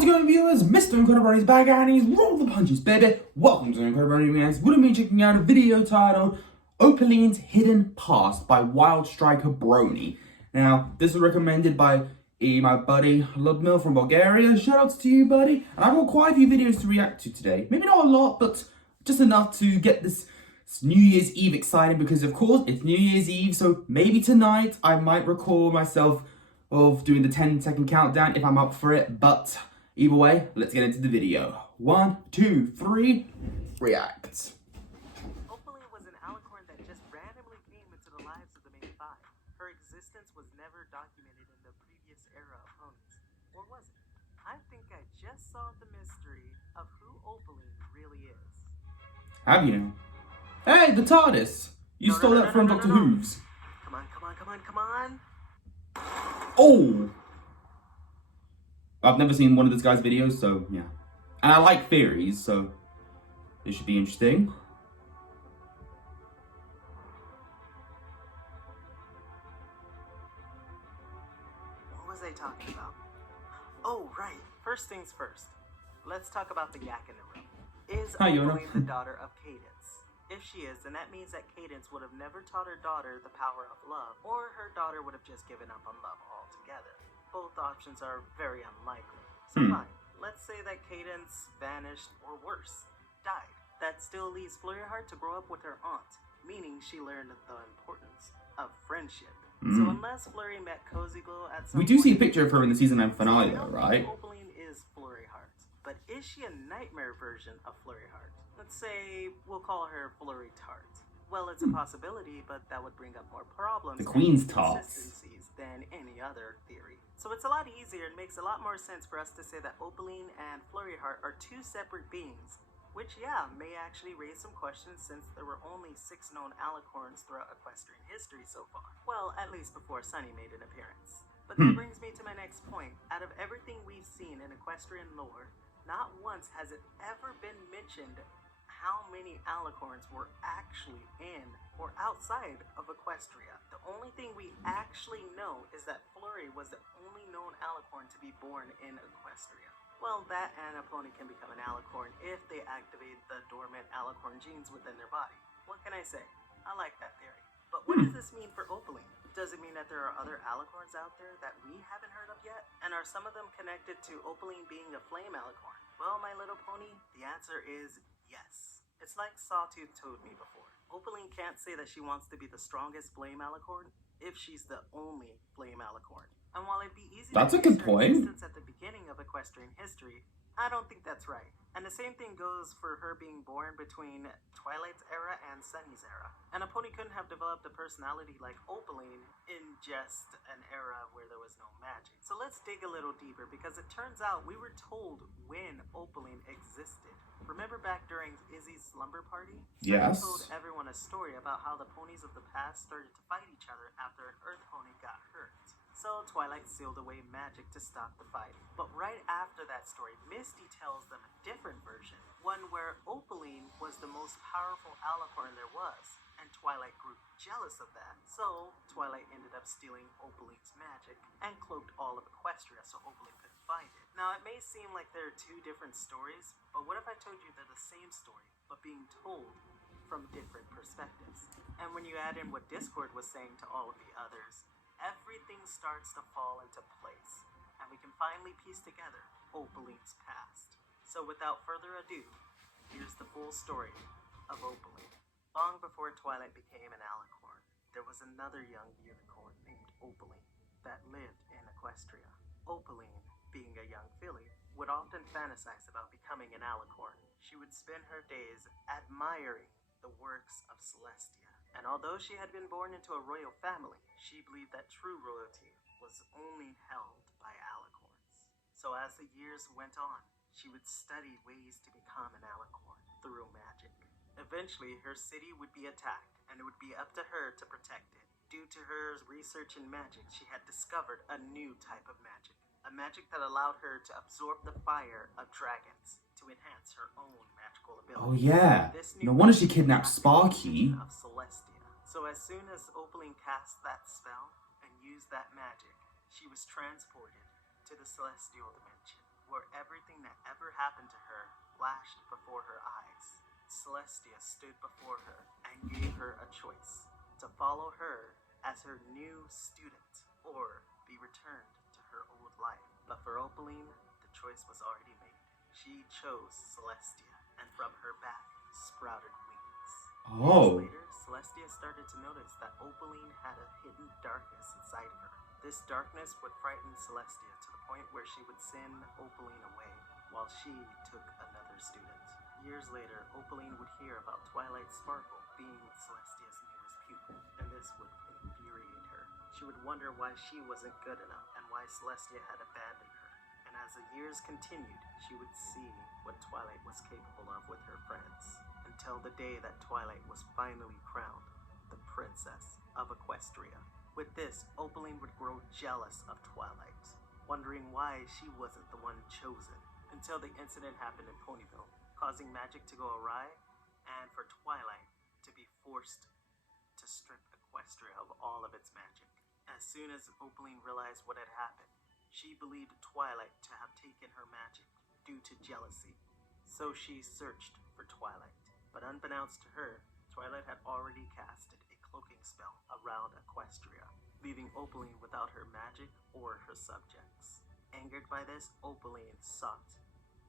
How's it going, viewers? Mr. Incredi-Brony's back and he's roll the punches, baby. Welcome to Incredi-Brony, guys. We're going to be checking out a video titled Opaline's Hidden Past by Wild Striker Brony. Now, this was recommended by my buddy Ludmil from Bulgaria. Shoutouts to you, buddy. And I've got quite a few videos to react to today. Maybe not a lot, but just enough to get this New Year's Eve excited, because of course it's New Year's Eve, so maybe tonight I might record myself of doing the 10-second countdown if I'm up for it, but either way, let's get into the video. 1, 2, 3, react. Opaline was an alicorn that just randomly came into the lives of the main five. Her existence was never documented in the previous era of ponies. Or was it? I think I just solved the mystery of who Opaline really is. Have you? Hey, the TARDIS! You stole that from Dr. Who's. Come on. Oh! I've never seen one of this guy's videos, so yeah. And I like theories, so this should be interesting. What was I talking about? Oh, right. First things first. Let's talk about the yak in the room. Is Opaline the daughter of Cadence? If she is, then that means that Cadence would have never taught her daughter the power of love, or her daughter would have just given up on love altogether. Both options are very unlikely. So fine, let's say that Cadence vanished, or worse, died. That still leaves Flurryheart to grow up with her aunt, meaning she learned the importance of friendship. So unless Flurry met Cozy Glow at some We do point, see a picture of her in the season 9 finale though, right? Opaline is Flurryheart, but is she a nightmare version of Flurryheart? Let's say we'll call her Flurry Tart. Well, it's a possibility, but that would bring up more problems The Queen's and Tarts inconsistencies than any other theory. So it's a lot easier and makes a lot more sense for us to say that Opaline and Flurryheart are two separate beings, which, yeah, may actually raise some questions since there were only 6 known alicorns throughout equestrian history so far. Well, at least before Sunny made an appearance. But that brings me to my next point. Out of everything we've seen in equestrian lore, not once has it ever been mentioned how many alicorns were actually in or outside of Equestria. The only thing we actually know is that Flurry was the only known alicorn to be born in Equestria. Well, that and a pony can become an alicorn if they activate the dormant alicorn genes within their body. What can I say? I like that theory. But what does this mean for Opaline? Does it mean that there are other alicorns out there that we haven't heard of yet? And are some of them connected to Opaline being a flame alicorn? Well, my little pony, the answer is yes. It's like Sawtooth told me before. Opaline can't say that she wants to be the strongest flame alicorn if she's the only flame alicorn. And while it'd be easy That's to a good trace her point. existence at the beginning of equestrian history, I don't think that's right. And the same thing goes for her being born between Twilight's era and Sunny's era. And a pony couldn't have developed a personality like Opaline in just an era where there was no magic. So let's dig a little deeper, because it turns out we were told when Opaline existed. Remember back during Izzy's slumber party? Yes. Sunny told everyone a story about how the ponies of the past started to fight each other after an Earth pony got hurt. So Twilight sealed away magic to stop the fighting. But right after that story, Misty tells them a different version, one where Opaline was the most powerful alicorn there was, and Twilight grew jealous of that. So Twilight ended up stealing Opaline's magic and cloaked all of Equestria so Opaline could find it. Now, it may seem like there are two different stories, but what if I told you they're the same story, but being told from different perspectives? And when you add in what Discord was saying to all of the others, everything starts to fall into place, and we can finally piece together Opaline's past. So without further ado, here's the full story of Opaline. Long before Twilight became an alicorn, there was another young unicorn named Opaline that lived in Equestria. Opaline, being a young filly, would often fantasize about becoming an alicorn. She would spend her days admiring the works of Celestia. And although she had been born into a royal family, she believed that true royalty was only held by alicorns. So as the years went on, she would study ways to become an alicorn through magic. Eventually, her city would be attacked, and it would be up to her to protect it. Due to her research in magic, she had discovered a new type of magic. A magic that allowed her to absorb the fire of dragons to enhance her own magical abilities. Oh yeah, no wonder she kidnapped Sparky. Of Celestia. So as soon as Opaline cast that spell and used that magic, she was transported to the celestial dimension, where everything that ever happened to her flashed before her eyes. Celestia stood before her and gave her a choice: to follow her as her new student or be returned to her old life. But for Opaline, the choice was already made. She chose Celestia, and from her back sprouted wings. Oh. Years later, Celestia started to notice that Opaline had a hidden darkness inside of her. This darkness would frighten Celestia to the point where she would send Opaline away while she took another student. Years later, Opaline would hear about Twilight Sparkle being Celestia's newest pupil, and this would infuriate her. She would wonder why she wasn't good enough and why Celestia had abandoned her. And as the years continued, she would see what Twilight was capable of with her friends, until the day that Twilight was finally crowned the Princess of Equestria. With this, Opaline would grow jealous of Twilight, wondering why she wasn't the one chosen, until the incident happened in Ponyville, causing magic to go awry, and for Twilight to be forced to strip Equestria of all of its magic. As soon as Opaline realized what had happened, she believed Twilight to have taken her magic due to jealousy. So she searched for Twilight, but unbeknownst to her, Twilight had already casted a cloaking spell around Equestria, leaving Opaline without her magic or her subjects. Angered by this, Opaline sought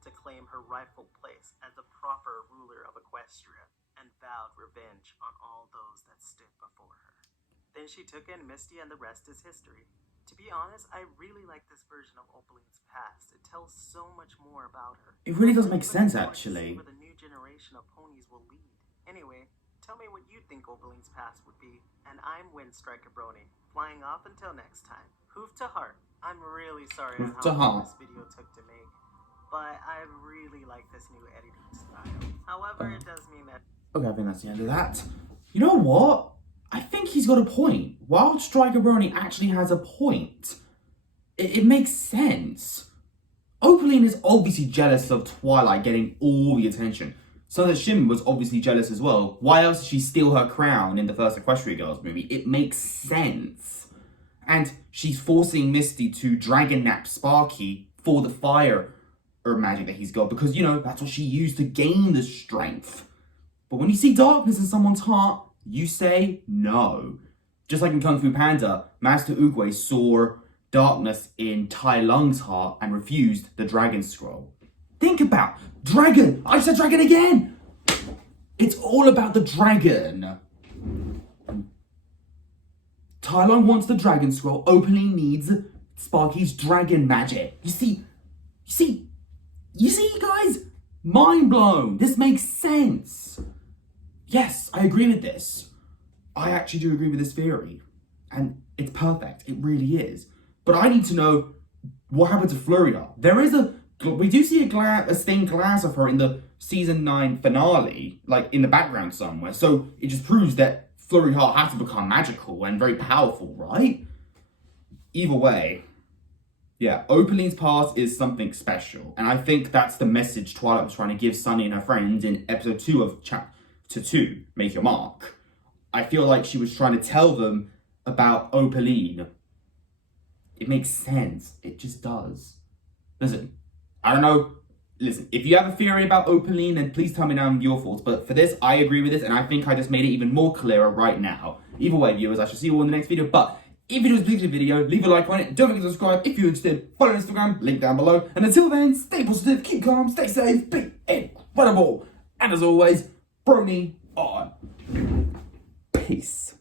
to claim her rightful place as the proper ruler of Equestria and vowed revenge on all those that stood before her. Then she took in Misty, and the rest is history. To be honest, I really like this version of Opaline's past. It tells so much more about her. It really does make sense, I'm looking forward to actually. see where the new generation of ponies will lead. Anyway, tell me what you think Opaline's past would be. And I'm Incredi-Brony, flying off until next time. Hoof to heart. I'm really sorry on Hoof to how long heart. this video took to make, but I really like this new editing style. However, it does mean that... Okay, I think that's the end of that. You know what? I think he's got a point. Wild Striker-Brony actually has a point. It makes sense. Opaline is obviously jealous of Twilight getting all the attention. So that Shim was obviously jealous as well. Why else did she steal her crown in the first Equestria Girls movie? It makes sense. And she's forcing Misty to dragon nap Sparky for the fire or magic that he's got, because, you know, that's what she used to gain the strength. But when you see darkness in someone's heart, you say no. Just like in Kung Fu Panda, Master Oogway saw darkness in Tai Lung's heart and refused the Dragon Scroll. Think about dragon! I said dragon again! It's all about the dragon. Tai Lung wants the Dragon Scroll. Opaline needs Sparky's dragon magic. You see, guys? Mind blown. This makes sense. Yes, I agree with this. I actually do agree with this theory. And it's perfect. It really is. But I need to know what happened to Florida. We do see a stained glass of her in the season 9 finale, like in the background somewhere. So it just proves that Flurry Heart had to become magical and very powerful, right? Either way, yeah, Opaline's past is something special. And I think that's the message Twilight was trying to give Sunny and her friends in episode 2 of Chapter 2, Make Your Mark. I feel like she was trying to tell them about Opaline. It makes sense. It just does. Listen, I don't know. Listen, if you have a theory about Opaline, then please tell me down your thoughts. But for this, I agree with this, and I think I just made it even more clearer right now. Either way, viewers, I shall see you all in the next video. But if you enjoyed this video, leave a like on it. Don't forget to subscribe if you're interested. Follow Instagram, link down below. And until then, stay positive, keep calm, stay safe, be incredible. And as always, Brony on. Peace.